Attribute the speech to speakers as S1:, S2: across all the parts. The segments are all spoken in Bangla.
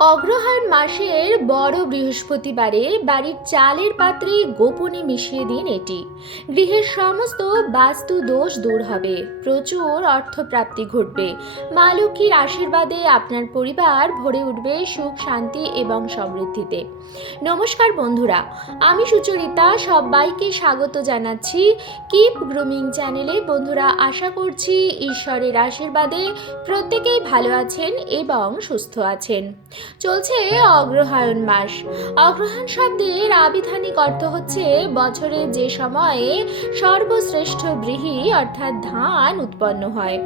S1: অগ্রহায়ণ মাসের বড় বৃহস্পতিবারে বাড়ির চালের পাত্রে গোপনে মিশিয়ে দিন এটি। গৃহের সমস্ত বাস্তু দোষ দূর হবে। প্রচুর অর্থপ্রাপ্তি ঘটবে। মা লক্ষ্মীর আশীর্বাদে আপনার পরিবার ভরে উঠবে সুখ, শান্তি এবং সমৃদ্ধিতে। নমস্কার বন্ধুরা, আমি সুচরিতা, সবাইকে স্বাগত জানাচ্ছি কিপ গ্রুমিং চ্যানেলে। বন্ধুরা, আশা করছি ঈশ্বরের আশীর্বাদে প্রত্যেকেই ভালো আছেন এবং সুস্থ আছেন। চলছে অগ্রহায়ণ মাস। অগ্রহায়ণ শব্দের আবিধানিক অর্থ হচ্ছে বছরে যে সময়ে সর্বশ্রেষ্ঠ বৃহি অর্থাৎ ধান উৎপন্ন হয়।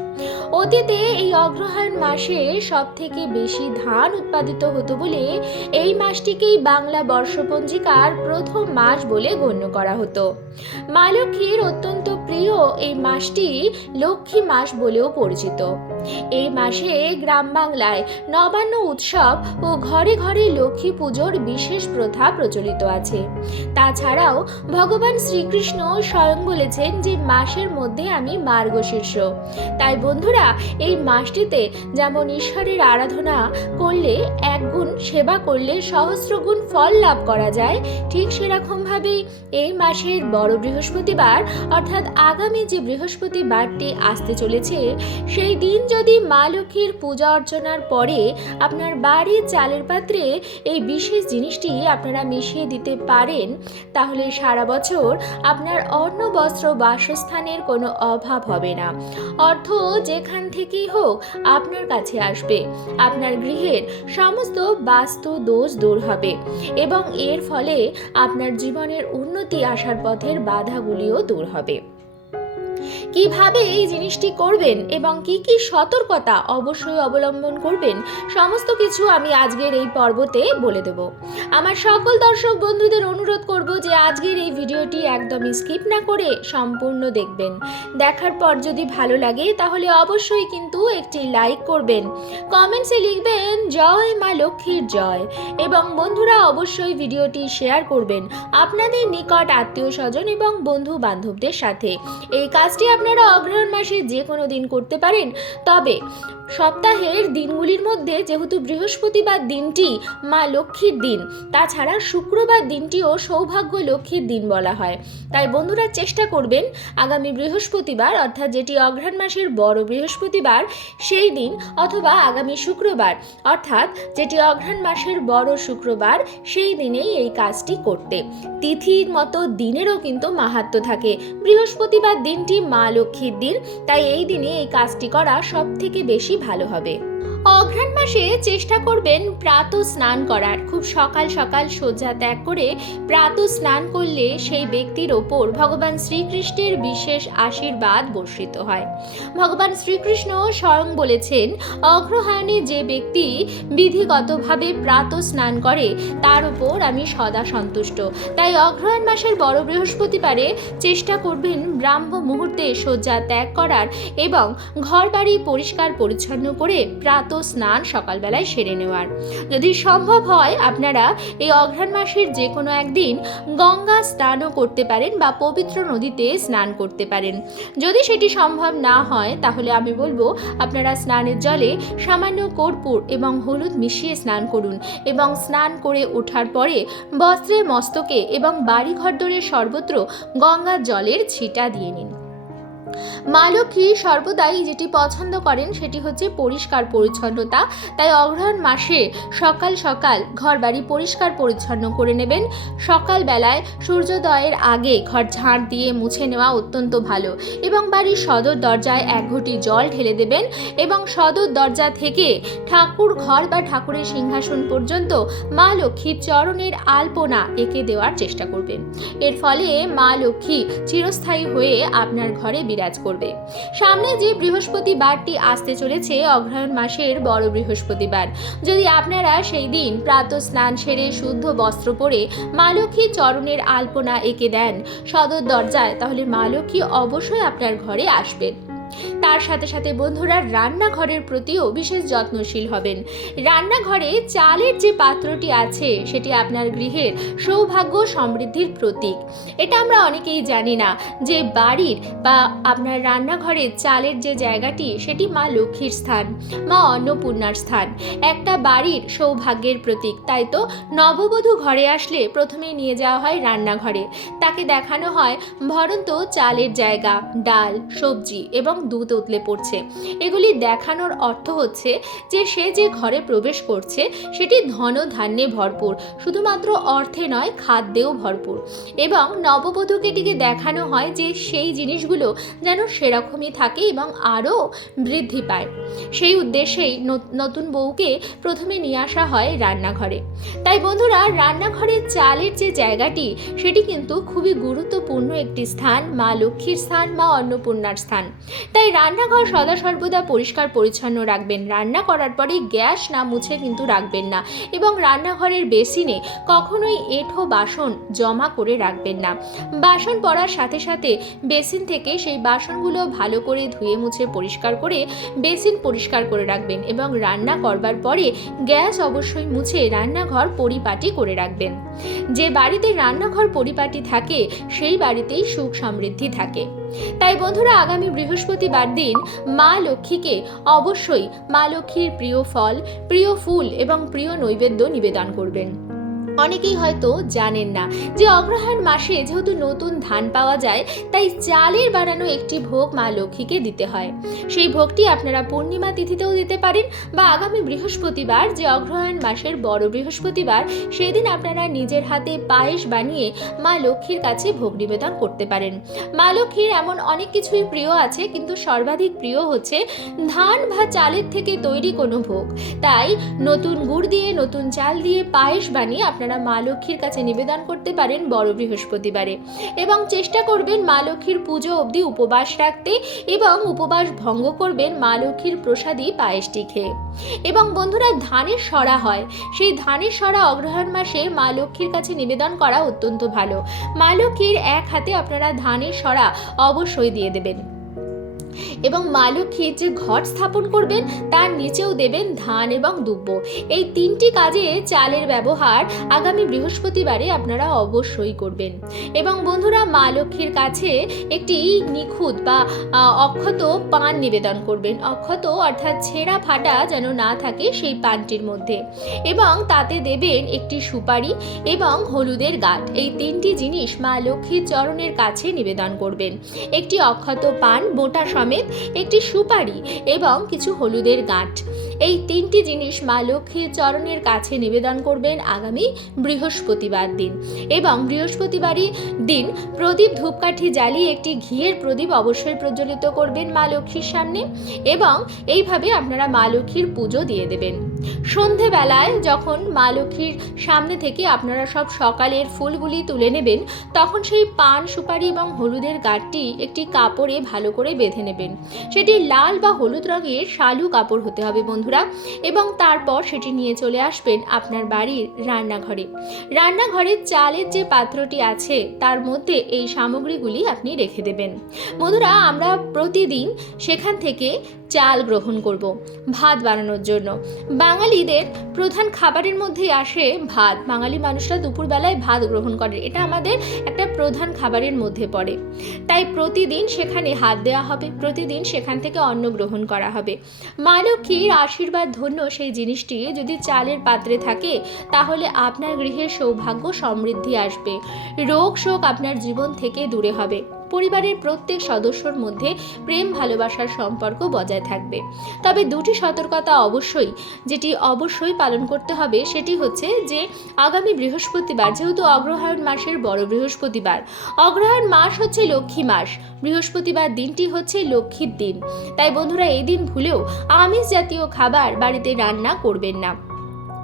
S1: অতীতে এই অগ্রহায়ণ মাসে সব থেকে বেশি ধান উৎপাদিত হতো বলে এই মাসটিকেই বাংলা বর্ষপঞ্জিকার প্রথম মাস বলে গণ্য করা হতো। মা লক্ষ্মীর অত্যন্ত প্রিয় এই মাসটি লক্ষ্মী মাস বলেও পরিচিত। এই মাসে গ্রাম বাংলায় নবান্ন উৎসব ও ঘরে ঘরে লক্ষ্মী পুজোর বিশেষ প্রথা প্রচলিত আছে। তাছাড়াও ভগবান শ্রীকৃষ্ণ স্বয়ং বলেছেন যে মাসের মধ্যে আমি মার্গশীর্ষ। তাই বন্ধুরা, এই মাসটিতে যেমন ঈশ্বরের আরাধনা করলে এক গুণ সেবা করলে সহস্র গুণ ফল লাভ করা যায়, ঠিক সেরকমভাবেই এই মাসের বড় বৃহস্পতিবার, অর্থাৎ আগামী যে বৃহস্পতিবারটি আসতে চলেছে, সেই দিন যদি মা লক্ষ্মীর পূজা অর্চনার পরে আপনার বাড়ির চালের পাত্রে এই বিশেষ জিনিসটি আপনারা মিশিয়ে দিতে পারেন, তাহলে সারা বছর আপনার অন্ন, বস্ত্র, বাসস্থানের কোনো অভাব হবে না। অর্থ যেখান থেকেই হোক আপনার কাছে আসবে। আপনার গৃহের সমস্ত বাস্তু দোষ দূর হবে এবং এর ফলে আপনার জীবনের উন্নতি আসার পথের বাধাগুলিও দূর হবে। কীভাবে এই জিনিসটি করবেন এবং কি কি সতর্কতা অবশ্যই অবলম্বন করবেন, সমস্ত কিছু আমি আজকের এই পর্বতে বলে দেব। আমার সকল দর্শক বন্ধুদের অনুরোধ করব যে আজকের এই ভিডিওটি একদমই স্কিপ না করে সম্পূর্ণ দেখবেন। দেখার পর যদি ভালো লাগে তাহলে অবশ্যই কিন্তু একটি লাইক করবেন। কমেন্টসে লিখবেন, জয় মা লক্ষ্মীর জয় এবং বন্ধুরা অবশ্যই ভিডিওটি শেয়ার করবেন আপনাদের নিকট আত্মীয় স্বজন এবং বন্ধু বান্ধবদের সাথে। এই কাজটি আপনারা অগ্রহণ মাসে যে কোনো দিন করতে পারেন। তবে সপ্তাহের দিনগুলির মধ্যে যেহেতু বৃহস্পতিবার দিনটি মা লক্ষ্মীর দিন, তাছাড়া শুক্রবার দিনটিও সৌভাগ্য লক্ষ্মীর দিন বলা হয়। তাই বন্ধুরা চেষ্টা করবেন আগামী বৃহস্পতিবার, অর্থাৎ যেটি অঘ্রাণ মাসের বড় বৃহস্পতিবার, সেই দিন অথবা আগামী শুক্রবার, অর্থাৎ যেটি অঘ্রাণ মাসের বড় শুক্রবার, সেই দিনেই এই কাজটি করতে। তিথির মতো দিনেরও কিন্তু মাহাত্ম থাকে। বৃহস্পতিবার দিনটি মা লক্ষ্মীর দিন, তাই এই দিনে এই কাজটি করা সব থেকে বেশি ভালো হবে। অঘ্রাণ মাসে চেষ্টা করবেন প্রাত স্নান করার। খুব সকাল সকাল শয্যা ত্যাগ করে প্রাত স্নান করলে সেই ব্যক্তির ওপর ভগবান শ্রীকৃষ্ণের বিশেষ আশীর্বাদ বর্ষিত হয়। ভগবান শ্রীকৃষ্ণ স্বয়ং বলেছেন অগ্রহায়ণে যে ব্যক্তি বিধিগতভাবে প্রাত স্নান করে, তার উপর আমি সদা সন্তুষ্ট। তাই অগ্রহায়ণ মাসের বড় বৃহস্পতিবারে চেষ্টা করবেন ব্রাহ্ম মুহূর্তে শয্যা ত্যাগ করার এবং ঘর বাড়ি পরিষ্কার পরিচ্ছন্ন করে প্রাত স্নান সকালবেলায় সেরে নেওয়ার। যদি সম্ভব হয়, আপনারা এই অঘ্রাণ মাসের যে কোনো একদিন গঙ্গা স্নানও করতে পারেন বা পবিত্র নদীতে স্নান করতে পারেন। যদি সেটি সম্ভব না হয়, তাহলে আমি বলব, আপনারা স্নানের জলে সামান্য কর্পূর এবং হলুদ মিশিয়ে স্নান করুন এবং স্নান করে ওঠার পরে বস্ত্রে মস্তকে এবং বাড়ি ঘরদোরের সর্বত্র গঙ্গার জলের ছিটা দিয়ে নিন। মা লক্ষ্মী সর্বদাই যেটি পছন্দ করেন, সেটি হচ্ছে পরিষ্কার পরিচ্ছন্নতা। তাই অগ্রহণ মাসে সকাল সকাল ঘর বাড়ি পরিষ্কার পরিচ্ছন্ন করে নেবেন। সকালবেলায় সূর্যোদয়ের আগে ঘর ঝাড় দিয়ে মুছে নেওয়া অত্যন্ত ভালো এবং বাড়ির সদর দরজায় এক ঘটি জল ঢেলে দেবেন এবং সদর দরজা থেকে ঠাকুর ঘর বা ঠাকুরের সিংহাসন পর্যন্ত মা লক্ষ্মীর চরণের আলপনা এঁকে দেওয়ার চেষ্টা করবেন। এর ফলে মা লক্ষ্মী চিরস্থায়ী হয়ে আপনার ঘরে বিরাজ করবে। সামনে যে বৃহস্পতিবারটি আসতে চলেছে অগ্রহায়ণ মাসের বড় বৃহস্পতিবার। যদি আপনারা সেই দিন প্রাত স্নান সেরে শুদ্ধ বস্ত্র পরে মা লক্ষ্মী চরণের আলপনা এঁকে দেন সদর দরজায়, তাহলে মা লক্ষ্মী অবশ্যই আপনার ঘরে আসবেন। তার সাথে সাথে বন্ধুরা রান্নাঘরের প্রতিও বিশেষ যত্নশীল হবেন। রান্নাঘরে চালের যে পাত্রটি আছে, সেটি আপনার গৃহের সৌভাগ্য সমৃদ্ধির প্রতীক। এটা আমরা অনেকেই জানি না যে বাড়ির বা আপনার রান্নাঘরে চালের যে জায়গাটি, সেটি মা লক্ষ্মীর স্থান, মা অন্নপূর্ণার স্থান। একটা বাড়ির সৌভাগ্যের প্রতীক। তাই তো নববধূ ঘরে আসলে প্রথমেই নিয়ে যাওয়া হয় রান্নাঘরে। তাকে দেখানো হয় ভরন্ত চালের জায়গা, ডাল, সবজি এবং দুধ উতলে পড়ছে। এগুলি দেখানোর অর্থ হচ্ছে যে সে যে ঘরে প্রবেশ করছে, সেটি ধন ধান্যে ভরপুর, শুধুমাত্র অর্থে নয়, খাদ্যেও ভরপুর। এবং নববধূকে নববধূকেটিকে দেখানো হয় যে সেই জিনিসগুলো যেন সেরকমই থাকে এবং আরও বৃদ্ধি পায়। সেই উদ্দেশ্যেই নতুন বউকে প্রথমে নিয়ে আসা হয় রান্নাঘরে। তাই বন্ধুরা রান্নাঘরের চালের যে জায়গাটি, সেটি কিন্তু খুবই গুরুত্বপূর্ণ একটি স্থান, মা লক্ষ্মীর স্থান মা অন্নপূর্ণার স্থান। তাই রান্নাঘর সদা সর্বদা পরিষ্কার পরিচ্ছন্ন রাখবেন। রান্না করার পরে গ্যাস না মুছে কিন্তু রাখবেন না এবং রান্নাঘরের বেসিনে কখনোই এঁঠো বাসন জমা করে রাখবেন না। বাসন পড়ার সাথে সাথে বেসিন থেকে সেই বাসনগুলো ভালো করে ধুয়ে মুছে পরিষ্কার করে বেসিন পরিষ্কার করে রাখবেন এবং রান্না করবার পরে গ্যাস অবশ্যই মুছে রান্নাঘর পরিপাটি করে রাখবেন। যে বাড়িতে রান্নাঘর পরিপাটি থাকে, সেই বাড়িতেই সুখ সমৃদ্ধি থাকে। তাই বন্ধুরা, আগামী বৃহস্পতিবার দিন মা লক্ষ্মীকে অবশ্যই মা লক্ষ্মীর প্রিয় ফল, প্রিয় ফুল এবং প্রিয় নৈবেদ্য নিবেদন করবেন। অনেকেই হয়তো জানেন না যে অগ্রহায়ণ মাসে যেহেতু নতুন ধান পাওয়া যায়, তাই চালের বানানো একটি ভোগ মা লক্ষ্মীকে দিতে হয়। সেই ভোগটি আপনারা পূর্ণিমা তিথিতেও দিতে পারেন বা আগামী বৃহস্পতিবার যে অগ্রহায়ণ মাসের বড় বৃহস্পতিবার, সেদিন আপনারা নিজের হাতে পায়েস বানিয়ে মা লক্ষ্মীর কাছে ভোগ নিবেদন করতে পারেন। মা লক্ষ্মীর এমন অনেক কিছুই প্রিয় আছে, কিন্তু সর্বাধিক প্রিয় হচ্ছে ধান বা চালের থেকে তৈরি কোনো ভোগ। তাই নতুন গুড় দিয়ে, নতুন চাল দিয়ে পায়েস বানিয়ে আপনারা মা লক্ষ্মীর কাছে নিবেদন করতে পারেন বড় বৃহস্পতিবারে। এবং চেষ্টা করবেন মা লক্ষ্মীর পুজো অবধি উপবাস রাখতে এবং উপবাস ভঙ্গ করবেন মা লক্ষ্মীর প্রসাদী পায়েসটি খেয়ে এবং বন্ধুরা, ধানের সরা হয়। সেই ধানের সরা অগ্রহায়ণ মাসে মা লক্ষ্মীর কাছে নিবেদন করা অত্যন্ত ভালো। মা লক্ষ্মীর এক হাতে আপনারা ধানের সরা অবশ্যই দিয়ে দেবেন। এবং মা যে ঘট স্থাপন করবেন, তার নিচেও দেবেন ধান এবং দুব্য এই তিনটি কাজে চালের ব্যবহার আগামী বৃহস্পতিবারে আপনারা অবশ্যই করবেন। এবং বন্ধুরা, মা লক্ষ্মীর কাছে একটি নিখুঁত বা অক্ষত পান নিবেদন করবেন। অক্ষত অর্থাৎ ছেঁড়া ফাটা যেন না থাকে সেই পানটির মধ্যে। এবং তাতে দেবেন একটি সুপারি এবং হলুদের গাঁট এই তিনটি জিনিস মা লক্ষ্মীর চরণের কাছে নিবেদন করবেন। একটি অক্ষত পান, বোটা সমেত একটি সুপারি এবং কিছু হলুদের গাঁট। এই তিনটি জিনিস মা লক্ষ্মীর চরণের কাছে নিবেদন করবেন আগামী বৃহস্পতিবার দিন। এবং বৃহস্পতিবারই দিন প্রদীপ ধূপকাঠি জ্বালিয়ে একটি ঘিয়ের প্রদীপ অবশ্যই প্রজ্বলিত করবেন মা লক্ষ্মীর সামনে এবং এইভাবে আপনারা মা লক্ষ্মীর পুজো দিয়ে দেবেন। সন্ধেবেলায় যখন মা লক্ষ্মীর সামনে থেকে আপনারা সব সকালের ফুলগুলি তুলে নেবেন, তখন সেই পান, সুপারি এবং হলুদের গাঁটটি একটি কাপড়ে ভালো করে বেঁধে নেবেন। সেটি লাল বা হলুদ রঙের শালু কাপড় হতে হবে বন্ধুরা, এবং তারপর সেটি নিয়ে চলে আসবেন আপনার বাড়ির রান্নাঘরে। রান্নাঘরে চালের যে পাত্রটি আছে, তার মধ্যে এই সামগ্রীগুলি আপনি রেখে দেবেন। বন্ধুরা, আমরা প্রতিদিন সেখান থেকে চাল গ্রহণ করব, ভাত বানানোর জন্য। বাঙালিদের প্রধান খাবারের মধ্যে আসে ভাত। বাঙালি মানুষরা দুপুরবেলায় ভাত গ্রহণ করে। এটা আমাদের একটা প্রধান খাবারের মধ্যে পড়ে। তাই প্রতিদিন সেখানে হাত দেওয়া হবে। প্রতিদিন সেখান থেকে অন্ন গ্রহণ করা হবে। মা লক্ষ্মীর আশীর্বাদ ধন্য সেই জিনিসটি যদি চালের পাত্রে থাকে, তাহলে আপনার গৃহে সৌভাগ্য সমৃদ্ধি আসবে। রোগ শোক আপনার জীবন থেকে দূরে হবে। পরিবারের প্রত্যেক সদস্যর মধ্যে প্রেম, ভালোবাসার সম্পর্ক বজায় থাকবে। তবে দুটি সতর্কতা অবশ্যই, যেটি অবশ্যই পালন করতে হবে, সেটি হচ্ছে যে, আগামী বৃহস্পতিবার যেহেতু অগ্রহায়ণ মাসের বড় বৃহস্পতিবার, অগ্রহায়ণ মাস হচ্ছে লক্ষ্মী মাস, বৃহস্পতিবার দিনটি হচ্ছে লক্ষ্মীর দিন। তাই বন্ধুরা, এই দিন ভুলেও আমিষ জাতীয় খাবার বাড়িতে রান্না করবেন না।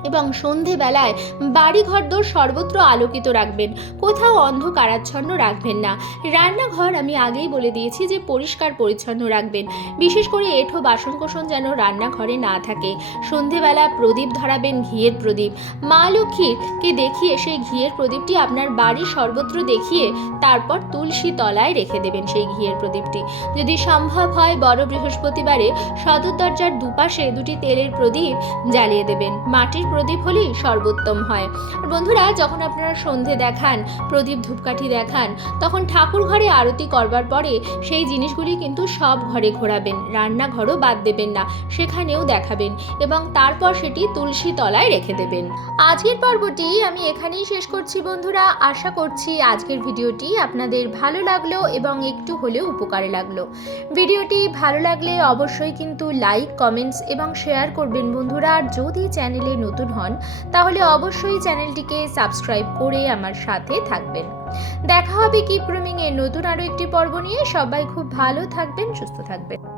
S1: এবং সন্ধেবেলায় বাড়ি ঘরদোর সর্বত্র আলোকিত রাখবেন। কোথাও অন্ধকারাচ্ছন্ন রাখবেন না। রান্নাঘর আমি আগেই বলে দিয়েছি যে পরিষ্কার পরিচ্ছন্ন রাখবেন। বিশেষ করে এঁঠো বাসনকোসন যেন রান্নাঘরে না থাকে। সন্ধেবেলা প্রদীপ ধরাবেন ঘিয়ের প্রদীপ। মা লক্ষ্মীরকে দেখিয়ে সেই ঘিয়ের প্রদীপটি আপনার বাড়ির সর্বত্র দেখিয়ে তারপর তুলসী তলায় রেখে দেবেন সেই ঘিয়ের প্রদীপটি। যদি সম্ভব হয় বড় বৃহস্পতিবারে সদর দরজার দুপাশে দুটি তেলের প্রদীপ জ্বালিয়ে দেবেন। মাটির প্রদীপ হলেই সর্বোত্তম হয়। আর বন্ধুরা, যখন আপনারা সন্ধে দেখান, প্রদীপ ধূপকাঠি দেখান, তখন ঠাকুর ঘরে আরতি করবার পরে সেই জিনিসগুলি কিন্তু সব ঘরে ঘোরাবেন, রান্নাঘরও বাদ দেবেন না, সেখানেও দেখাবেন এবং তারপর সেটি তুলসী তলায় রেখে দেবেন। আজকের পর্বটি আমি এখানেই শেষ করছি বন্ধুরা। আশা করছি আজকের ভিডিওটি আপনাদের ভালো লাগল এবং একটু হলেও উপকারে লাগল। ভিডিওটি ভালো লাগলে অবশ্যই কিন্তু লাইক, কমেন্টস এবং শেয়ার করবেন বন্ধুরা। আর যদি চ্যানেলে নতুন হন, তাহলে অবশ্যই চ্যানেলটিকে সাবস্ক্রাইব করে আমার সাথে থাকবেন। দেখা হবে কি প্রুমিং এর নতুন আরও একটি পর্ব নিয়ে। সবাই খুব ভালো থাকবেন, সুস্থ থাকবেন।